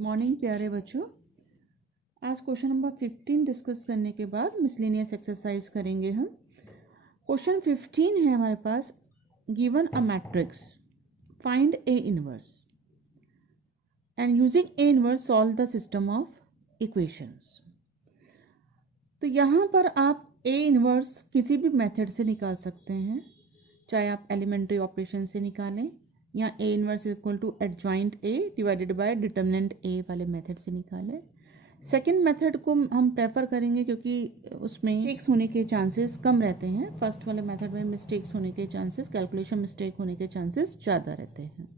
Morning प्यारे बच्चों। आज क्वेश्चन नंबर 15 डिस्कस करने के बाद मिसलेनियस एक्सरसाइज करेंगे हम। क्वेश्चन 15 है हमारे पास, given a matrix, find a inverse and using a inverse solve the system of equations. तो यहाँ पर आप ए इनवर्स किसी भी मेथड से निकाल सकते हैं, चाहे आप एलिमेंट्री ऑपरेशन से निकालें या A inverse equal to adjoint A divided by determinant A वाले मेथड से निकालें। सेकंड मेथड को हम प्रेफर करेंगे क्योंकि उसमें मिस्टेक्स होने के चांसेस कम रहते हैं। फर्स्ट वाले मेथड में मिस्टेक्स होने के चांसेस, कैलकुलेशन मिस्टेक होने के चांसेस ज़्यादा रहते हैं।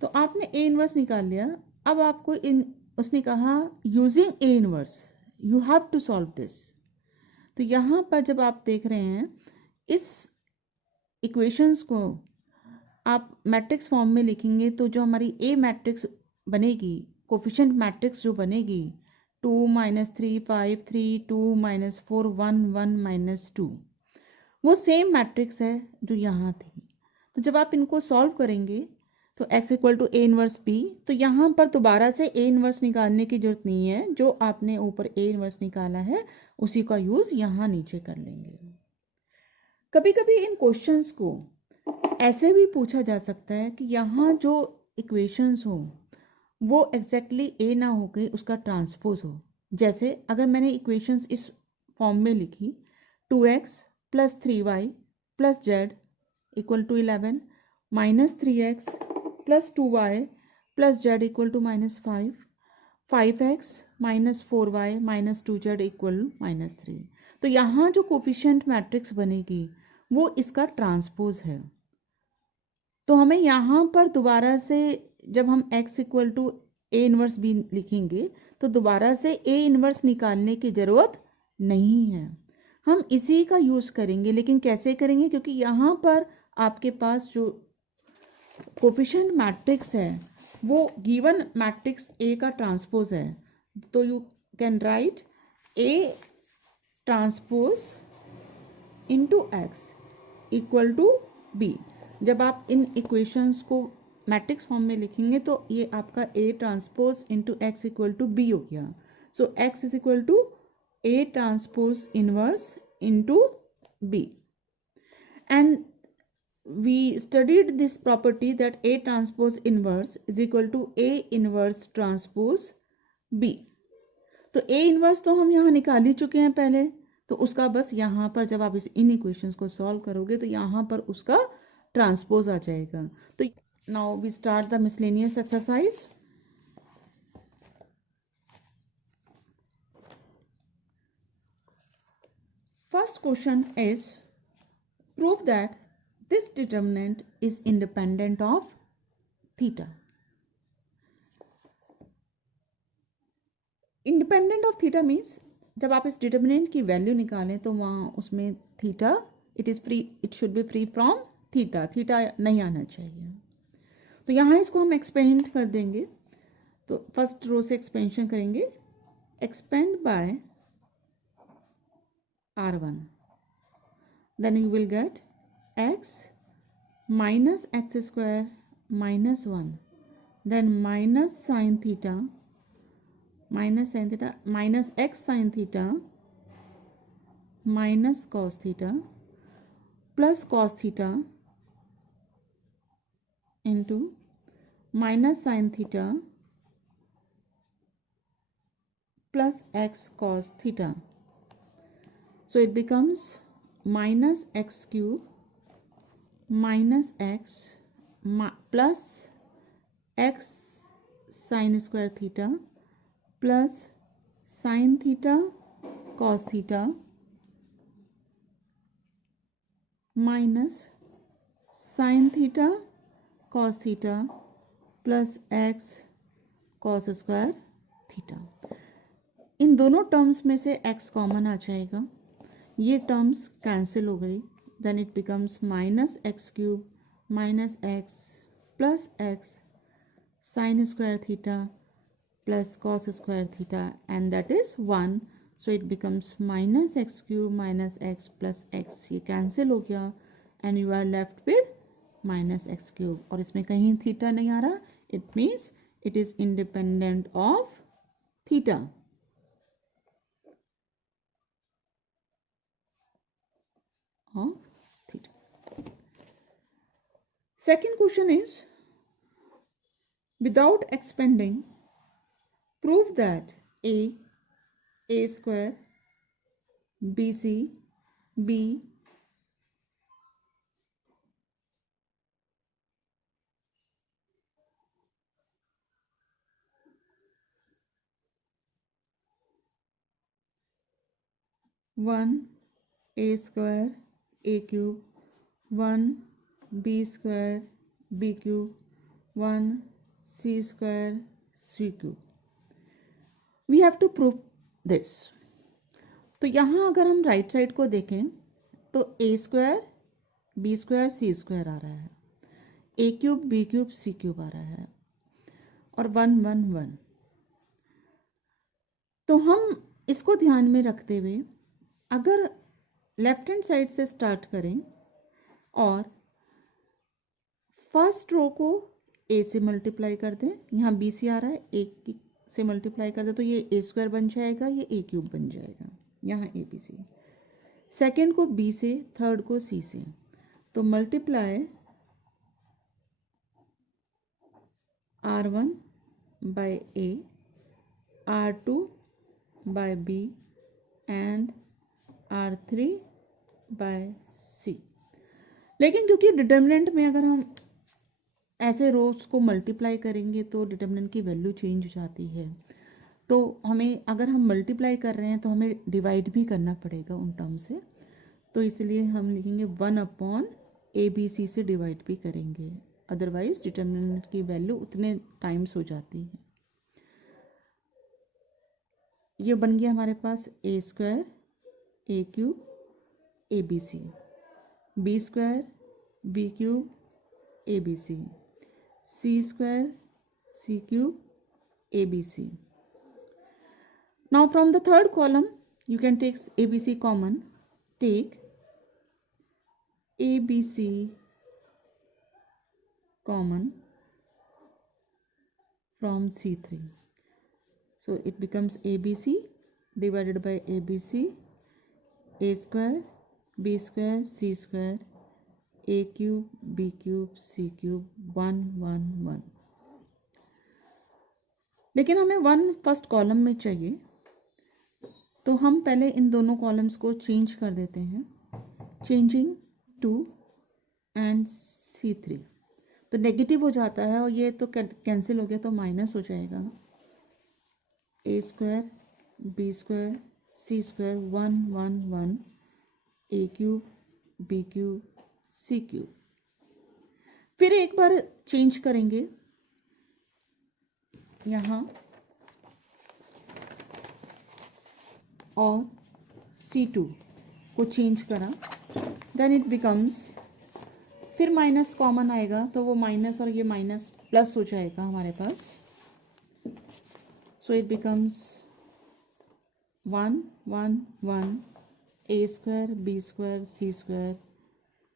तो आपने ए इनवर्स निकाल लिया। अब आपको उसने कहा using a inverse you have to solve this. तो यहाँ पर जब आप देख रहे हैं इस इक्वेशंस को आप मैट्रिक्स फॉर्म में लिखेंगे तो जो हमारी ए मैट्रिक्स बनेगी, कोफिशिएंट मैट्रिक्स जो बनेगी 2 -3 5 3 2 -4 1 1 -2, वो सेम मैट्रिक्स है जो यहाँ थी। तो जब आप इनको सॉल्व करेंगे तो x equal to a inverse b, तो यहाँ पर दोबारा से ए इनवर्स निकालने की जरूरत नहीं है। जो आपने ऊपर ए इनवर्स निकाला है उसी का यूज़ यहाँ नीचे कर लेंगे। कभी कभी इन क्वेश्चंस को ऐसे भी पूछा जा सकता है कि यहाँ जो इक्वेशंस हो वो एग्जैक्टली ए ना हो के उसका ट्रांसपोज हो। जैसे अगर मैंने इक्वेशंस इस फॉर्म में लिखी 2x + 3y + z = 11 -3x + 2y + z = -5 5x - 4y - 2z = -3। तो यहाँ जो कोफिशिएंट मैट्रिक्स बनेगी वो इसका ट्रांसपोज है। तो हमें यहाँ पर दोबारा से जब हम x equal to a inverse b लिखेंगे तो दोबारा से ए इनवर्स निकालने की ज़रूरत नहीं है। हम इसी का यूज़ करेंगे, लेकिन कैसे करेंगे, क्योंकि यहाँ पर आपके पास जो कोफिशिएंट मैट्रिक्स है वो गिवन मैट्रिक्स ए का ट्रांसपोज है। तो you can write A transpose into X equal to B. जब आप इन इक्वेशंस को मैट्रिक्स फॉर्म में लिखेंगे तो ये आपका A transpose into X equal to B हो गया। So X is equal to A transpose inverse into B. And we studied this property that A transpose inverse is equal to A inverse transpose B। तो A inverse तो हम यहाँ निकाल ही चुके हैं पहले, तो उसका बस यहाँ पर जब आप इन इक्वेशंस को सॉल्व करोगे तो यहाँ पर उसका ट्रांसपोज आ जाएगा। तो now we start the miscellaneous exercise. First question is prove that this determinant is independent of theta। Independent of theta means जब आप इस डिटर्मिनेंट की वैल्यू निकालें तो वहाँ उसमें theta it should be free from theta नहीं आना चाहिए। तो यहाँ इसको हम एक्सपेंड कर देंगे। तो फर्स्ट रो से एक्सपेंशन करेंगे, expand by r1, then you will get x minus x square minus 1, then minus sin theta minus x sin theta minus cos theta plus cos theta into minus sin theta plus x cos theta. So it becomes minus x cube minus x plus x sin square theta plus sin theta cos theta minus sin theta cos theta plus x cos square theta। इन दोनों terms में से x common आ जाएगा, ये terms cancel हो गई। Then it becomes minus x cube minus x plus x sin square theta plus cos square theta, and that is 1. So it becomes minus x cube minus x plus x, ये cancel हो गया and you are left with minus x cube। और इसमें कहीं theta नहीं आ रहा, it means It is independent of theta. Of theta. Second question is, without expanding, prove that a square, bc, b, one a square a cube, one b square b cube, one c square c cube. We have to prove this. तो यहाँ अगर हम right side को देखें तो ए square b square c square आ रहा है, ए cube b cube c cube आ रहा है, और 1 1 1। तो हम इसको ध्यान में रखते हुए अगर लेफ्ट हैंड साइड से स्टार्ट करें और फर्स्ट रो को ए से मल्टीप्लाई कर दें, यहाँ बी सी आ रहा है, ए से मल्टीप्लाई कर दें तो ये ए स्क्वायर बन जाएगा, ये ए क्यूब बन जाएगा, यहाँ ए बी सी। सेकेंड को बी से, थर्ड को सी से, तो multiply R1 by A, R2 by B and R3 by C। लेकिन क्योंकि डिटर्मिनेंट में अगर हम ऐसे रोज को मल्टीप्लाई करेंगे तो डिटर्मिनेंट की वैल्यू चेंज हो जाती है, तो हमें अगर हम मल्टीप्लाई कर रहे हैं तो हमें डिवाइड भी करना पड़ेगा उन टर्म से, तो इसलिए हम लिखेंगे 1/ABC से डिवाइड भी करेंगे, अदरवाइज डिटर्मिनेंट की वैल्यू उतने टाइम्स हो जाती है। ये बन गया हमारे पास a square a cube a b c, b square b cube a b c, c square c cube a b c. Now from the third column you can take ABC common, take ABC common from C3, so it becomes ABC divided by ABC, a square b square c square a cube b cube c cube 1 1 1। लेकिन हमें 1 first column में चाहिए, तो हम पहले इन दोनों columns को change कर देते हैं, चेंजिंग 2 एंड C3, तो नेगेटिव हो जाता है और ये तो कैंसिल हो गया तो माइनस हो जाएगा, ए square b square c square 1 1 1, ए cube b cube c cube. फिर एक बार चेंज करेंगे, यहाँ और C2 को चेंज करा, देन इट बिकम्स, फिर माइनस कॉमन आएगा तो वो माइनस और ये माइनस प्लस हो जाएगा हमारे पास, so it becomes 1 1 1 a square b square c square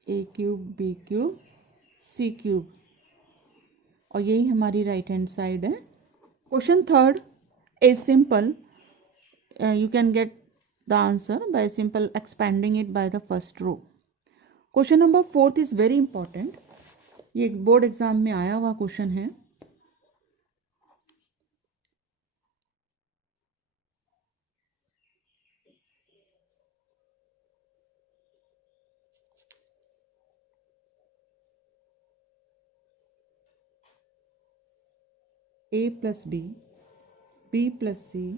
a cube b cube c cube, और यही हमारी राइट हैंड साइड है। Question third is simple, you can get the answer by simple expanding it by the first row. Question number 4 is very important, ये board exam में आया हुआ question है। a plus b, b plus c,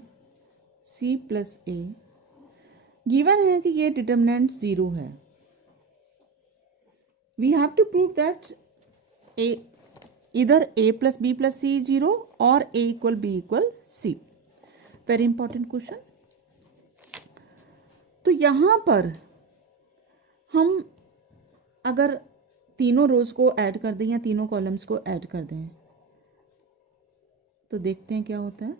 c plus a, given है कि ये determinant 0 है। We have to prove that a either a plus b plus c is 0 or a equal b equal c। Very important question. तो यहाँ पर हम अगर तीनों रोज को ऐड कर दें या तीनों कॉलम्स को ऐड कर दें तो देखते हैं क्या होता है।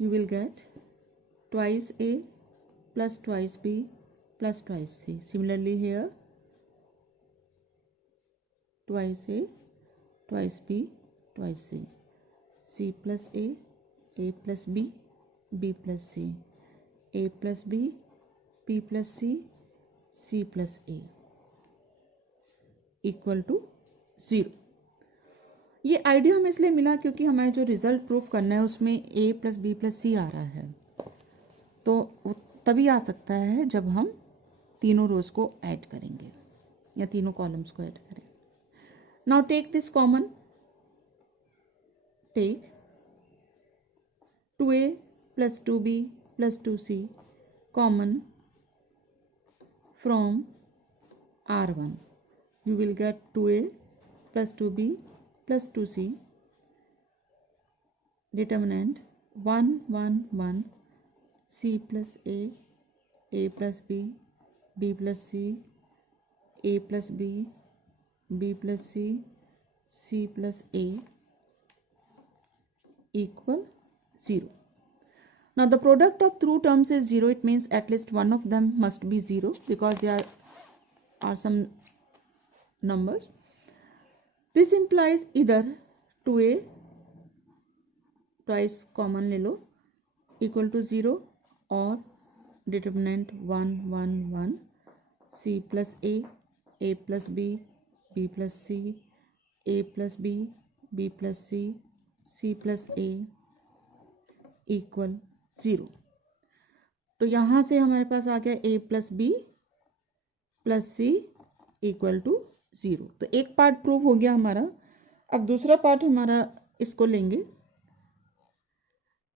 You will get twice a plus twice b plus twice c. Similarly here twice A, twice B, twice C. C plus A plus B, B plus C, A plus B, B plus C, C plus A equal to 0। ये idea हमें इसलिए मिला क्योंकि हमें जो result proof करना है उसमें A प्लस बी प्लस सी आ रहा है, तो वो तभी आ सकता है जब हम तीनों रोज को ऐड करेंगे या तीनों कॉलम्स को ऐड करें। Now take this common, take 2A plus 2B plus 2C common from R1. You will get 2A plus 2B plus 2C. Determinant 1 1 1, C plus A plus B, B plus C, A plus B, B plus C, C plus A equal 0. Now the product of through terms is 0. It means at least one of them must be 0 because there are some numbers. This implies either 2A twice common ले लो equal to 0 or determinant 1 1 1, C plus A plus B, B plus C, A plus B, B plus C, C plus A equal 0। तो यहाँ से हमारे पास आ गया A plus b plus c equal to 0। तो एक part prove हो गया हमारा। अब दूसरा पार्ट हमारा इसको लेंगे,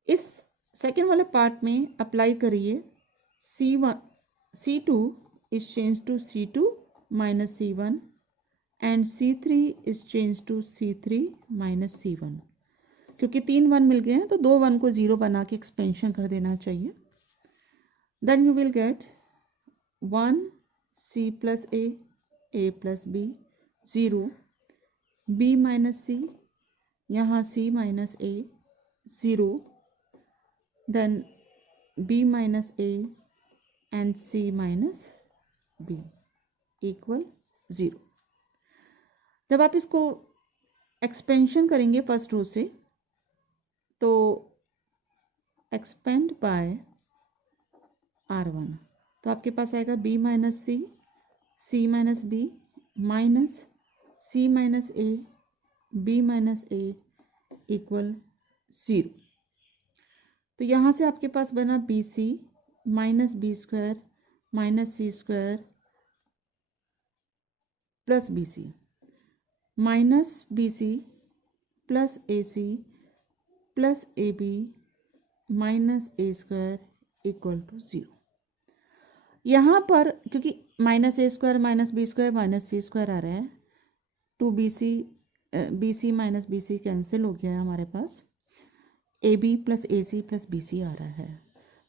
इस सेकेंड वाले पार्ट में अप्लाई करिए C2 is changed to C2 minus C1 and C3 is changed to C3 minus C1। क्योंकि 3 1 मिल गए हैं तो 2 1 को 0 बना के एक्सपेंशन कर देना चाहिए। Then you will get 1 C plus A plus B 0, B minus C, यहाँ C minus A 0, then B minus A and C minus B equal 0। जब आप इसको एक्सपेंशन करेंगे फर्स्ट रो से तो एक्सपेंड बाय R1, तो आपके पास आएगा B minus c, C minus b minus C minus A, B minus A equal 0। तो यहाँ से आपके पास बना b c minus b square minus c square plus b c minus b c plus a c plus a b minus a square equal to 0। यहाँ पर क्योंकि minus a square minus b square minus c square आ रहा है, two b c minus b सी cancel हो गया है, हमारे पास a b plus a c plus b c आ रहा है।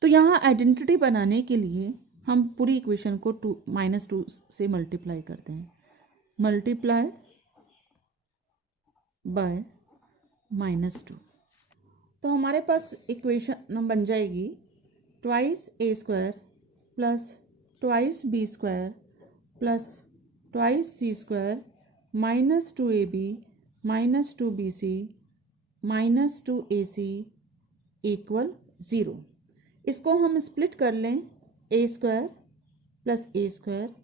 तो यहाँ आइडेंटिटी बनाने के लिए हम पूरी इक्वेशन को -2 से मल्टीप्लाई करते हैं, मल्टीप्लाई बाय -2। तो हमारे पास इक्वेशन बन जाएगी twice a square plus twice b square plus twice c square minus 2ab minus 2bc minus 2ac equal 0। इसको हम स्प्लिट कर लें, a square plus a square,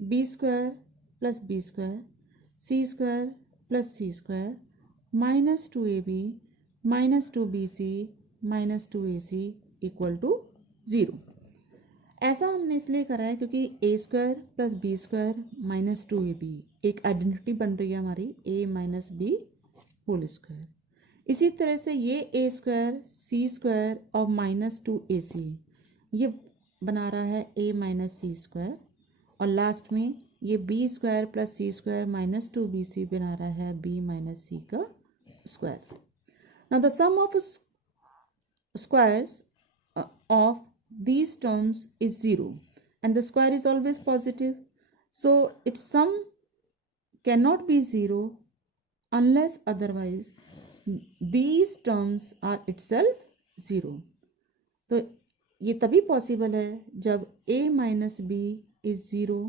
b square plus b square, c square plus c square minus 2ab minus 2bc minus 2ac equal to 0। ऐसा हमने इसलिए करा है क्योंकि a square plus b square minus 2ab एक identity बन रही है हमारी a minus b whole square. इसी तरह से ये ए स्क्वायर सी स्क्वायर और माइनस 2ac ये बना रहा है a माइनस सी स्क्वायर, और लास्ट में ये b square plus c square minus 2bc बना रहा है b माइनस सी का square. Now the sum of squares of these terms is 0 and the square is always positive, so its sum cannot be 0 unless otherwise these terms are itself 0। तो ये तभी possible है जब a minus b is 0,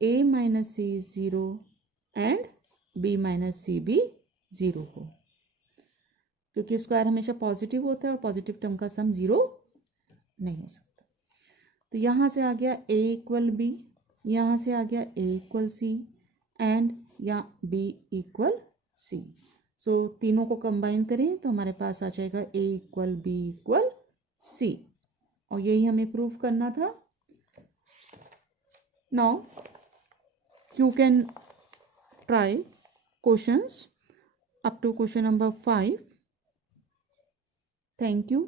a minus c is 0 and b minus c भी 0 हो, क्योंकि square हमेशा positive होता है और पॉजिटिव टर्म का सम 0 नहीं हो सकता। तो यहाँ से आ गया ए इक्वल बी, यहाँ से आ गया ए इक्वल सी एंड या बी इक्वल सी। सो तीनों को कंबाइन करें तो हमारे पास आ जाएगा ए इक्वल बी इक्वल सी, और यही हमें प्रूव करना था। Now you can try questions up to question number 5. Thank you.